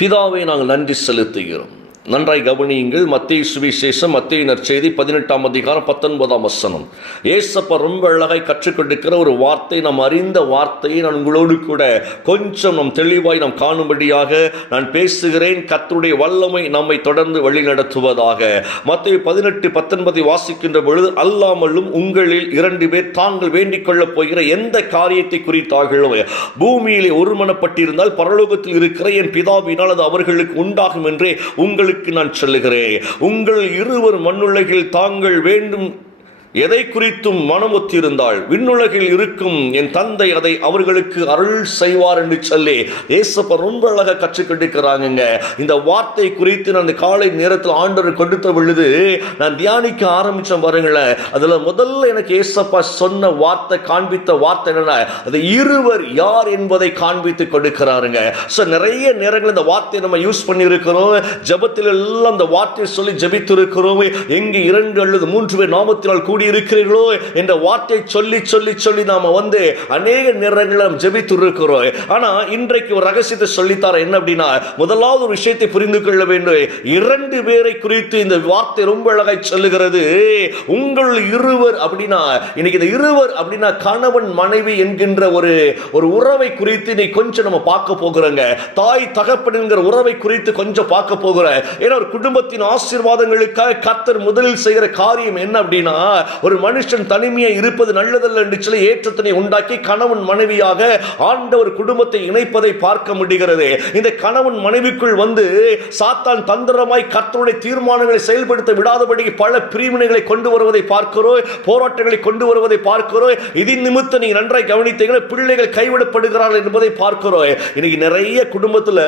பிதாவை நாங்கள் நன்றி செலுத்துகிறோம். நன்றாய் கவனியுங்கள். மத்தேயு சுவிசேஷம் மத்தேயு நற்செய்தி 18ஆம் அதிகாரம் 19ஆம் வசனம். ஏசப்பா ரொம்ப அழகாய் கற்றுக் கொடுக்கிற ஒரு வார்த்தை, நாம் அறிந்த வார்த்தையை நான் உங்களோடு கூட கொஞ்சம் நம் தெளிவாய் நாம் காணும்படியாக நான் பேசுகிறேன். கர்த்தருடைய வல்லமை நம்மை தொடர்ந்து வழி நடத்துவதாக. மத்தேயு 18:19 வாசிக்கின்ற பொழுது, அல்லாமலும் உங்களில் 2 பேர் தாங்கள் வேண்டிக் கொள்ளப் போகிற எந்த காரியத்தை குறித்தார்களோ பூமியிலே ஒருமனப்பட்டிருந்தால் பரலோகத்தில் இருக்கிற என் பிதாவினால் அது அவர்களுக்கு உண்டாகும் என்றே உங்களுக்கு நான் சொல்லுகிறேன். உங்கள் 2 மண்ணுலகில் தாங்கள் வேண்டும் எதை குறித்தும் மனமொத்திருந்தால் விண்ணுலகில் இருக்கும் என் தந்தை அதை அவர்களுக்கு அருள் செய்வார் என்று சொல்லி ஏசப்பா ரொம்ப அழகாக கற்றுக் கொடுக்கிறாங்க. இந்த வார்த்தை குறித்து நான் காலை நேரத்தில் ஆண்டவர் கொடுத்த பொழுது நான் தியானிக்க ஆரம்பிச்சேன் பாருங்களேன். அதுல முதல்ல எனக்கு ஏசப்பா சொன்ன வார்த்தை, காண்பித்த வார்த்தை என்னன்னா, அது 2 யார் என்பதை காண்பித்து கொடுக்கிறாருங்க. ஸோ நிறைய நேரங்கள் இந்த வார்த்தையை நம்ம யூஸ் பண்ணியிருக்கிறோம். ஜபத்தில் எல்லாம் இந்த வார்த்தையை சொல்லி ஜபித்து இருக்கிறோம். எங்கே 2 அல்லது 3 பேர் நாமத்தினால் கூடி இருக்கிறீர்களோ என்ற வார்த்தையை சொல்லி சொல்லி சொல்லி நாம அநேக நேரங்களில் ஜெபித்து இருக்கிறோம். ஆனா இன்றைக்கு ஒரு ரகசியத்தை சொல்லித்தார. என்ன அப்படின்னா, முதலாவது ஒரு விஷயத்தை புரிந்து கொள்ள வேண்டும். 2 பேரை குறித்து இந்த வார்த்தை ரொம்ப அழகாய் சொல்லுகிறது. உங்கள் 2 அப்படின்னா, இன்னைக்கு இந்த 2 அப்படின்னா கணவன் மனைவி என்கின்ற ஒரு உறவை குறித்து இன்னைக்கு கொஞ்சம் நம்ம பார்க்க போகிறோங்க. தாய் தகப்பன் என்கிற உறவை குறித்து கொஞ்சம் பார்க்க போகிறோம். ஏன்னா ஒரு குடும்பத்தின் ஆசீர்வாதங்களுக்காக கர்த்தர் முதலில் செய்கிற காரியம் என்ன அப்படின்னா, ஒரு மனுஷன் தனிமையை இருப்பது நல்லதல்ல என்று சொல்லி ஏற்றத்தினை உண்டாக்கி கணவன் மனைவியாக ஆண்டவர் குடும்பத்தை இணைப்பதை பார்க்க முடிகிறது. இந்த கணவன் மனைவிக்குள் சாத்தான் தந்திரமாய் கர்த்தருடைய தீர்மானங்களை செயல்படுத்த விடாதபடி பல பிரிவினைகளை கொண்டு வருவதை பார்க்கிறோம், போராட்டங்களை கொண்டு வருவதை பார்க்கிறோம். இதன் நிமித்தம் நீங்க நன்றாய் கவனித்தீங்கன்னா பிள்ளைகள் கைவிடப்படுகிறார்கள் என்பதை பார்க்கிறோம். இன்னைக்கு நிறைய குடும்பத்தில்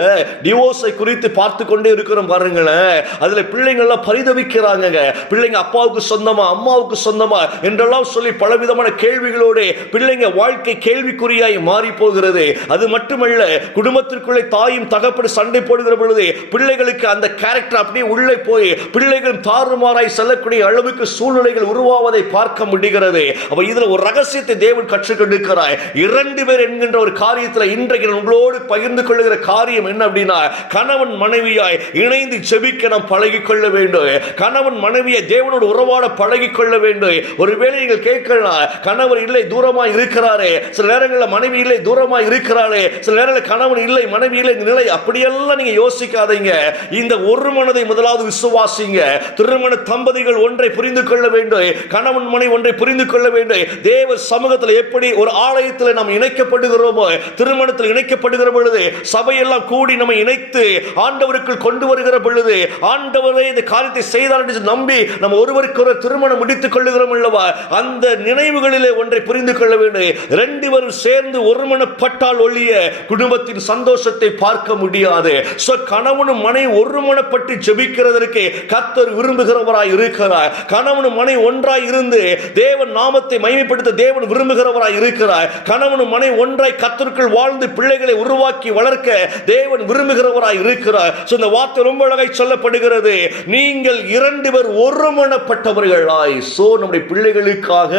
டிவோர்ஸை குறித்து பார்த்து கொண்டே இருக்கிறோம் பாருங்களேன். அதுல பிள்ளைங்க எல்லாம் பரிதவிக்கிறாங்க. பிள்ளைங்க அப்பாவுக்கு சொந்தமா அம்மாவுக்கு சொந்தமா என்றெல்லாம் சொல்லி பலவிதமான கேள்விகளோடு பிள்ளைங்க வாழ்க்கை கேள்விக்குறியாய் மாறி போகிறது. அது மட்டுமல்ல, குடும்பத்திற்குள்ளே தாயும் தகப்பனும் சண்டை போடுகிற பொழுது பிள்ளைகளுக்கு அந்த கேரக்டர் அப்படியே உள்ளே போய் பிள்ளைகள் தாறுமாறாய் செல்லக்கூடிய அளவுக்கு சூழ்நிலைகள் உருவாவதை பார்க்க முடிகிறது. அப்ப இதுல ஒரு ரகசியத்தை தேவன் கற்றுக் கொடுக்கிறார். 2 பேர் என்கின்ற ஒரு காரியத்தில் இன்றைக்கு உங்களோடு பகிர்ந்து கொள்ளுகிற காரியம் என்ன அப்படின்னா, கணவன் மனைவியாய் இணைந்து ஜெபிக்க நாம் பழகிக் கொள்ள வேண்டும். கணவன் மனைவியை தேவனோடு உறவாட பழகிக் கொள்ள வேண்டும். ஒருவேளை நீங்கள் கேட்கலாம், கணவர் இல்லை தூரமாய் இருக்கிறாரே, சில நேரங்களில் மனைவி இல்லை தூரமாய் இருக்கிறாரே, சில நேரங்களில் கணவன் இல்லை மனைவி இல்லை நிலை, அப்படியெல்லாம் நீங்க யோசிக்காதீங்க. இந்த ஒரு மனதை முதலாவது விசுவாசிங்க. திருமண தம்பதிகள் ஒன்றை புரிந்து கொள்ள வேண்டும். கணவன் மனைவி ஒன்றை புரிந்து கொள்ள வேண்டும். தேவ சமூகத்தில் எப்படி ஒரு ஆலயத்தில் நாம் இணைக்கப்படுகிறோமோ, திருமணத்தில் இணைக்கப்படுகிற பொழுது சபையெல்லாம் கூடி நம்ம இணைத்து ஆண்டவருக்குள் கொண்டு வருகிற பொழுது ஆண்டவரே இந்த காரியத்தை செய்தார் என்று நம்பி நம்ம ஒருவருக்கு ஒரு திருமணம் முடித்துக் கொள்ளுகிறோம் அல்லவா, அந்த நினைவுகளிலே ஒன்றை புரிந்து கொள்ள வேண்டும். 2 பேரும் சேர்ந்து ஒருமனப்பட்டால் ஒழிய குடும்பத்தின் சந்தோஷத்தை பார்க்க முடியாது. கணவனும் மனைவி ஒருமனப்பட்டு ஜெபிக்கிறதற்கு கர்த்தர் விரும்புகிறவராய் இருக்கிறார். கணவனும் மனைவி ஒன்றாய் இருந்து தேவன் நாமத்தை மகிமைப்படுத்த தேவன் விரும்புகிறவராய் இருக்கிறார். கணவனும் மனைவி ஒன்றாய் கர்த்தருக்குள் வாழ்ந்து பிள்ளைகளை உருவாக்கி வளர்க்க தேவன் விரும்புகிறவராய் இருக்கிறார். இந்த வார்த்தை ரொம்ப அழகாய் சொல்லப்படுகிறது. நீங்கள் 2 பேர் ஒருமனப்பட்டவர்களாய். நம்முடைய பிள்ளைகளுக்காக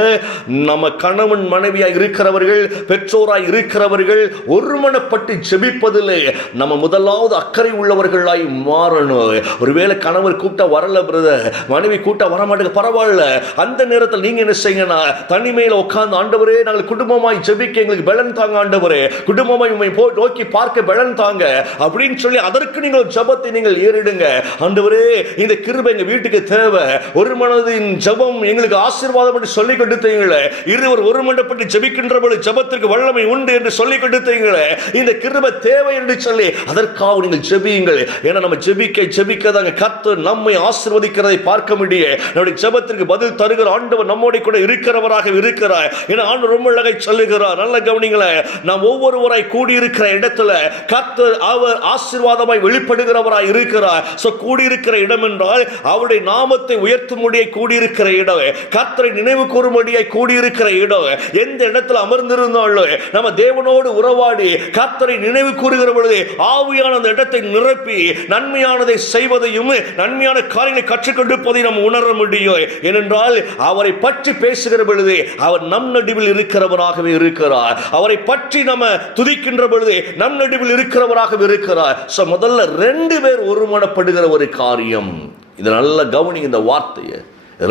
நம்ம கணவன் மனைவியாய் இருக்கிறவர்கள், பெற்றோராய் இருக்கிறவர்கள் ஒருமனப்பட்டு ஜெபிப்பதிலே நம்ம முதலாவது அக்கறை உள்ளவர்களாய் மாறணும். ஒருவேளை கணவர் கூட்ட வரல பிரதர், மனைவி கூட்ட வர மாட்டேங்க, பரவாயில்ல. அந்த நேரத்தில் நீங்க என்ன செய்யணும், தனிமையில் உட்கார்ந்து ஆண்டவரே நாங்கள் குடும்பமாய் ஜெபிக்க எங்களுக்கு பலன் தாங்க, ஆண்டவரே குடும்பமாய் நோக்கி பார்க்க பலன் தாங்க அப்படின்னு சொல்லி அதற்கு நீங்கள் ஜெபத்தை நீங்கள் ஏறிடுங்க. ஆண்டவரே இந்த கிருபை எங்க வீட்டுக்கு தேவை, ஒரு மனதின் ஜெபம் எங்களுக்கு ஆசீர்வாதம் என்று சொல்லிக் கொடுத்தீங்களே, 2 ஒருமனப்பட்டு ஜெபிக்கின்ற பொழுது ஜெபத்திற்கு வல்லமை உண்டு என்று சொல்லிக் கொடுத்தீங்களே, இந்த கிருபை தேவை என்று சொல்லி அதற்காக நீங்கள் ஜெபியுங்கள். ஏன்னா நம்ம ஜெபிக்க தாங்க கர்த்தர் நம்மை ஆசீர்வதிக்கிறதை பார்க்க முடியும். நம்முடைய ஜெபத்திற்கு பதில் தருகிற ஆண்டவர் நம்மோடு கூட இருக்கிறவராக இருக்கிறார். ஏன்னா ஆண்டவர் ரொம்ப அழகாய் சொல்லுகிறார். நல்ல கவனிங்களே, நாம் ஒவ்வொருவராய் கூடியிருக்கிற இடத்துல கர்த்தர் அவர் ஆசீர்வாதமாய் வெளிப்படுகிறவராய் இருக்கிறார். கூடியிருக்கிற இடம் என்றால் அவருடைய நாமத்தை உயர்த்தும்படியே கூடியிருக்கிற இடம். கர்த்தரை நினைவு கூறும்படியாய் கூடியிருக்கிற இடம், எந்த இடத்துல அமர்ந்திருந்தாலும் நம்ம தேவனோடு உறவாடி கர்த்தரை நினைவு கூறுகிற பொழுது ஆவியான அந்த இடத்தை நிரப்பி நன்மையானதை செய்வதையும் நன்மையான காரியங்களை கற்றுக்கொண்டிருப்பதை நாம் உணர முடியும். ஏனென்றால் அவரை பற்றி பேசுகிற பொழுது அவர் நம் நடுவில் இருக்கிறவராகவே இருக்கிறார். அவரை பற்றி நம்ம துதிக்கின்ற பொழுது நம் நடுவில் இருக்கிறவராகவே இருக்கிறார். முதல்ல 2 பேர் ஒருமனப்படுகிற ஒரு காரியம். இது நல்ல கவனி, இந்த வார்த்தையை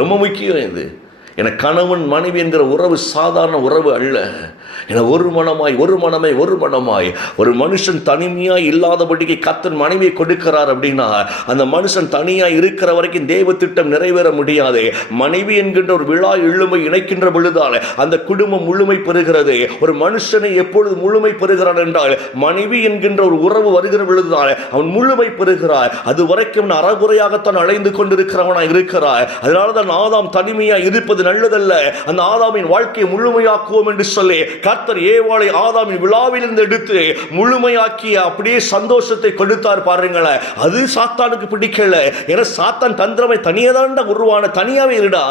ரொம்ப முக்கியம். இது என கணவன் மனைவி என்கிற உறவு சாதாரண உறவு அல்ல. என ஒரு மனமாய் ஒரு மனுஷன் தனிமையாய் இல்லாதபடிக்கு கர்த்தர் மனைவியை கொடுக்கிறார் அப்படின்னா அந்த மனுஷன் தனியாய் இருக்கிற வரைக்கும் தேவ திட்டம் நிறைவேற முடியாது. மனைவி என்கின்ற ஒரு விழா எழுமை இணைக்கின்ற பொழுதால் அந்த குடும்பம் முழுமை பெறுகிறது. ஒரு மனுஷனை எப்பொழுது முழுமை பெறுகிறான் என்றால் மனைவி என்கின்ற ஒரு உறவு வருகிற பொழுதுதான் அவன் முழுமை பெறுகிறார். அது வரைக்கும் அறகுறையாகத்தான் அலைந்து கொண்டிருக்கிறவனாய் இருக்கிறார். அதனாலதான் ஆதாம் தனிமையாய் இருப்பது நல்லதல்ல. அந்த ஆதாமின் வாழ்க்கையை முழுமையாக்குவோம் என்று சொல்லி கர்த்தர் ஏவாளை ஆதாமின் விழாவிலிருந்து எடுத்து முழுமையாக்கி அப்படியே சந்தோஷத்தை கொடுத்தார். பாருங்களேன், அது சாத்தானுக்கு பிடிக்கல. ஏன்னா சாத்தான் தந்திரமை தனியதாண்ட உருவான, தனியாவே இருடா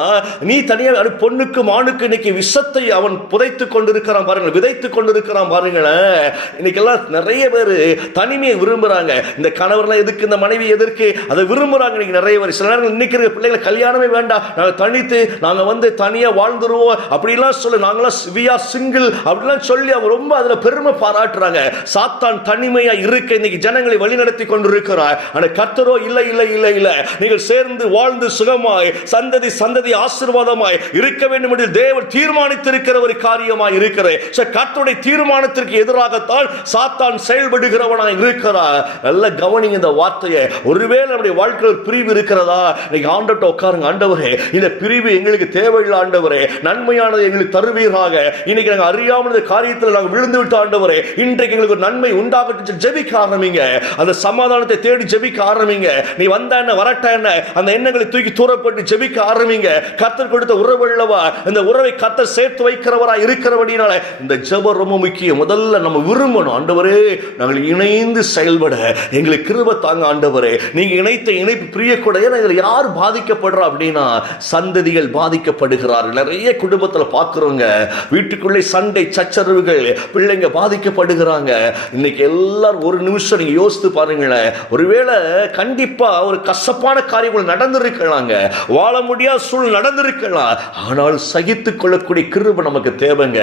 நீ தனியாக, பொண்ணுக்கு ஆணுக்கு இன்னைக்கு விஷத்தை அவன் புதைத்துக் கொண்டிருக்கிறான் பாருங்கள், விதைத்துக் கொண்டிருக்கிறான் பாருங்களேன். இன்னைக்கு எல்லாம் நிறைய பேர் தனிமையை விரும்புறாங்க. இந்த கணவர்லாம் எதுக்கு, இந்த மனைவி எதற்கு, அதை விரும்புறாங்க இன்னைக்கு நிறைய பேர். சில நேரங்கள் இன்னைக்கு இருக்கிற பிள்ளைகளை கல்யாணமே வேண்டாம், நாங்கள் தனித்து நாங்கள் தனியா வாழ்ந்துருவோம் அப்படிலாம் சொல்லி, நாங்களாம் we are single அப்படிலாம் சொல்லி அவங்க ரொம்ப அதுல பெருமை பாராட்டுறாங்க. சாத்தான் தனிமையா இருக்க இன்னைக்கு ஜனங்களை வழிநடத்தி கொண்டிருக்கிறார். ஆனால் கர்த்தரோ இல்லை இல்லை இல்லை இல்லை, நீங்கள் சேர்ந்து வாழ்ந்து சுகமாய் சந்ததி சந்ததி ஆசீர்வாதமாய் இருக்க வேண்டும் என்று தேவன் தீர்மானித்திருக்கிற ஒரு காரியமாய் இருக்கிறது. கர்த்தருடைய தீர்மானத்திற்கு எதிராகத்தான் சாத்தான் செயல்படுகிறவனாய் இருக்கிறார். நல்ல கவனிங்க இந்த வார்த்தையை. ஒருவேளை நம்முடைய வாழ்க்கையில் ஒரு பிரிவு இருக்கிறதா, இன்னைக்கு ஆண்டவர்ட்ட உட்காருங்க, ஆண்டவரே இந்த பிரிவு எங்களுக்கு தேவையில்லை ஆண்டவரே, நன்மையானது எங்களுக்கு தருவீராக. இன்னைக்கு நாங்கள் அறியாமல் இந்த காரியத்தில் நாங்கள் விழுந்து விட்டு ஆண்டவரே, இன்றைக்கு எங்களுக்கு ஒரு நன்மை உண்டாகட்டும் ஜெபிக்க ஆரம்பிங்க. அந்த சமாதானத்தை தேடி ஜெபிக்க ஆரம்பிங்க. நீ வந்த என்ன வரட்ட என்ன அந்த எண்ணங்களை தூக்கி தூரப்பட்டு ஜெபிக்க ஆரம்பிங்க. கர்த்தர் கொடுத்த உறவு அல்லவா, இந்த உறவை கர்த்தர் சேர்த்து வைக்கிறவரா இருக்கிறபடினால இந்த ஜெபம் ரொம்ப முக்கியம். முதல்ல நம்ம விரும்பணும், ஆண்டவரே நாங்கள் இணைந்து செயல்பட எங்களுக்கு கிருபை தாங்க ஆண்டவரே. நீங்க இணைத்த இணைப்பு பிரியக்கூட. ஏன்னா இதில் யார் பாதிக்கப்படுறா அப்படின்னா சந்ததிகள் பாதிக்கப்படுகிறார்கள். நிறைய குடும்பத்தில் பார்க்குறோங்க, வீட்டுக்குள்ளே சண்டை சச்சரவுகள், பிள்ளைங்க பாதிக்கப்படுகிறாங்க. இன்னைக்கு எல்லாரும் ஒரு நிமிஷம் நீங்க யோசித்து பாருங்களேன். ஒருவேளை கண்டிப்பா ஒரு கசப்பான காரியங்கள் நடந்திருக்கலாங்க, வாழ முடியாத சூழல் நடந்திருக்கலாம். ஆனால் சகித்துக் கொள்ளக்கூடிய கிருபை நமக்கு தேவைங்க.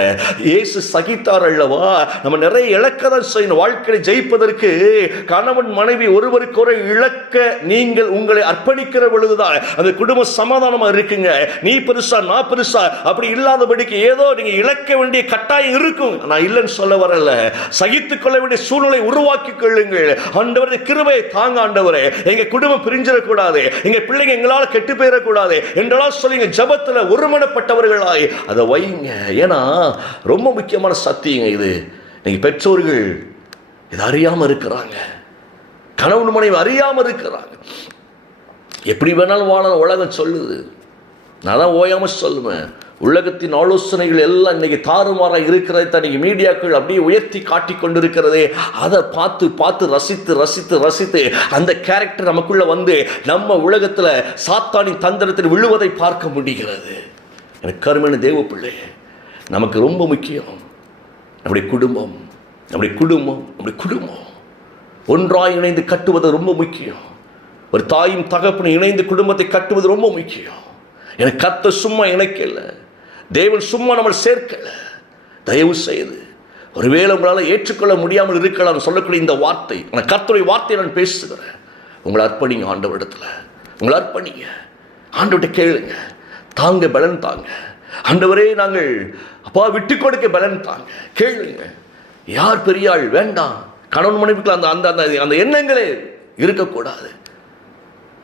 இயேசு சகித்தார் அல்லவா. நம்ம நிறைய இழக்கதான் செய்யணும் வாழ்க்கையை ஜெயிப்பதற்கு. கணவன் மனைவி ஒருவருக்கு ஒரு இழக்க நீங்கள் உங்களை அர்ப்பணிக்கிற பொழுதுதான் அந்த குடும்ப சமாதானமா இருக்குங்க. நீ பெருசா நான் பெருசா அப்படி இல்லாதபடிக்கு ஏதோ நீங்க இழக்க வேண்டிய கட்டாயம் இருக்கும். நான் இல்லைன்னு சொல்ல வரல, சகித்துக் கொள்ள வேண்டிய சூழ்நிலை உருவாக்கி கொள்ளுங்கள். ஆண்டவரே கிருபையை தாங்க ஆண்டவரே, எங்க குடும்பம் பிரிஞ்சிடக்கூடாது, எங்க பிள்ளைங்க எங்களால் கெட்டு போயிடக்கூடாது என்றெல்லாம் சொல்லி ஜெபத்துல ஒருமனப்பட்டவர்களாய் அதை வைங்க. ஏன்னா ரொம்ப முக்கியமான சத்தியங்க இது. நீங்க பெற்றோர்கள் இது அறியாம இருக்கிறாங்க, கணவன் மனைவி அறியாம இருக்கிறாங்க. எப்படி வேணாலும் வாழ உலகம் சொல்லுது. நான் தான் ஓயாம சொல்லுவேன், உலகத்தின் ஆலோசனைகள் எல்லாம் இன்னைக்கு தாறுமாறாக இருக்கிறதை தனக்கு மீடியாக்கள் அப்படியே உயர்த்தி காட்டி கொண்டிருக்கிறதே, அதை பார்த்து பார்த்து ரசித்து ரசித்து ரசித்து அந்த கேரக்டர் நமக்குள்ள வந்து நம்ம உலகத்தில் சாத்தானின் தந்திரத்தில் விழுவதை பார்க்க முடிகிறது. எனக்கு கருமையான தேவ பிள்ளை, நமக்கு ரொம்ப முக்கியம் நம்முடைய குடும்பம், நம்முடைய குடும்பம், நம்முடைய குடும்பம் ஒன்றாய் இணைந்து கட்டுவது ரொம்ப முக்கியம். ஒரு தாயும் தகப்பனும் இணைந்து குடும்பத்தை கட்டுவது ரொம்ப முக்கியம். எனக்கு கர்த்தர் சும்மா இணைக்கல, தேவன் சும்மா நம்ம சேர்க்கல. தயவு செய்து ஒருவேளை உங்களால் ஏற்றுக்கொள்ள முடியாமல் இருக்கலாம் சொல்லக்கூடிய இந்த வார்த்தை, ஆனால் கர்த்தருடைய வார்த்தையை நான் பேசுகிறேன். உங்களை அர்ப்பணிங்க ஆண்டவரிடத்தில், உங்களை அர்ப்பணிங்க, ஆண்டவர்கிட்ட கேளுங்க, தாங்க பலன் தாங்க. ஆண்டவரே நாங்கள் அப்பா விட்டு கொடுக்க பலன் தாங்க, கேளுங்க. யார் பெரியாள் வேண்டாம், கணவன் மனைவிக்குள்ள அந்த அந்த அந்த எண்ணங்களே இருக்கக்கூடாது.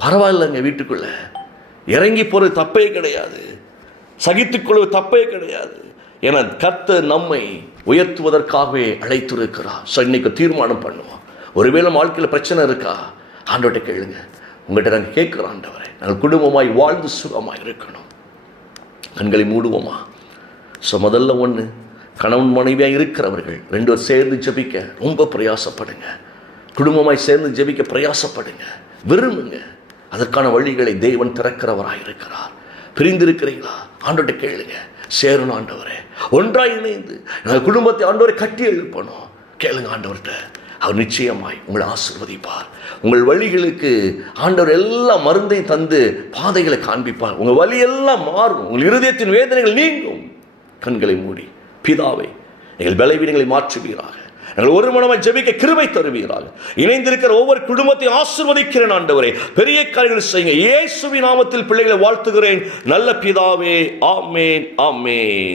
பரவாயில்லைங்க, வீட்டுக்குள்ள இறங்கி போகிறது தப்பே கிடையாது, சகித்துக்கொள்வது தப்பே கிடையாது. என கர்த்தர் நம்மை உயர்த்துவதற்காகவே அழைத்திருக்கிறார். இன்னைக்கு தீர்மானம் பண்ணுவோம். ஒருவேளை வாழ்க்கையில் பிரச்சனை இருக்கா, ஆண்டவர்கிட்ட கேளுங்க. உங்கள்கிட்ட நாங்கள் கேட்குறோம், ஆண்டவரே நாங்கள் குடும்பமாய் வாழ்ந்து சுகமாக இருக்கணும். கண்களை மூடுவோமா? முதல்ல ஒன்று, கணவன் மனைவியாக இருக்கிறவர்கள் 2 பேர் சேர்ந்து ஜெபிக்க ரொம்ப பிரயாசப்படுங்க. குடும்பமாய் சேர்ந்து ஜெபிக்க பிரயாசப்படுங்க, விரும்புங்க. அதற்கான வழிகளை தேவன் திறக்கிறவராக இருக்கிறார். பிரிந்திருக்கிறீங்களா? ஆண்டவர்கிட்ட கேளுங்க. சேரணும் ஆண்டவரே, ஒன்றாய் இணைந்து நாங்கள் குடும்பத்தை ஆண்டவரை கட்டி எழுப்பணும். கேளுங்க ஆண்டவர்கிட்ட. அவர் நிச்சயமாய் உங்களை ஆசீர்வதிப்பார். உங்கள் வழிகளுக்கு ஆண்டவர் எல்லா மருந்தையும் தந்து பாதைகளை காண்பிப்பார். உங்கள் வலி எல்லாம் மாறும். உங்கள் இருதயத்தின் வேதனைகள் நீங்கும். கண்களை மூடி, பிதாவை எங்கள் பலவீனங்களை மாற்றுவீராக. நாங்கள் ஒரு மனமாய் ஜெபிக்க கிருபை தருவீராக. இணைந்திருக்கிற ஒவ்வொரு குடும்பத்தையும் ஆசீர்வதிக்கிறேன் ஆண்டவரே. பெரிய காரியங்கள் செய்யுங்க. இயேசுவின் நாமத்தில் பிள்ளைகளை வாழ்த்துகிறேன் நல்ல பிதாவே. ஆமேன், ஆமேன்.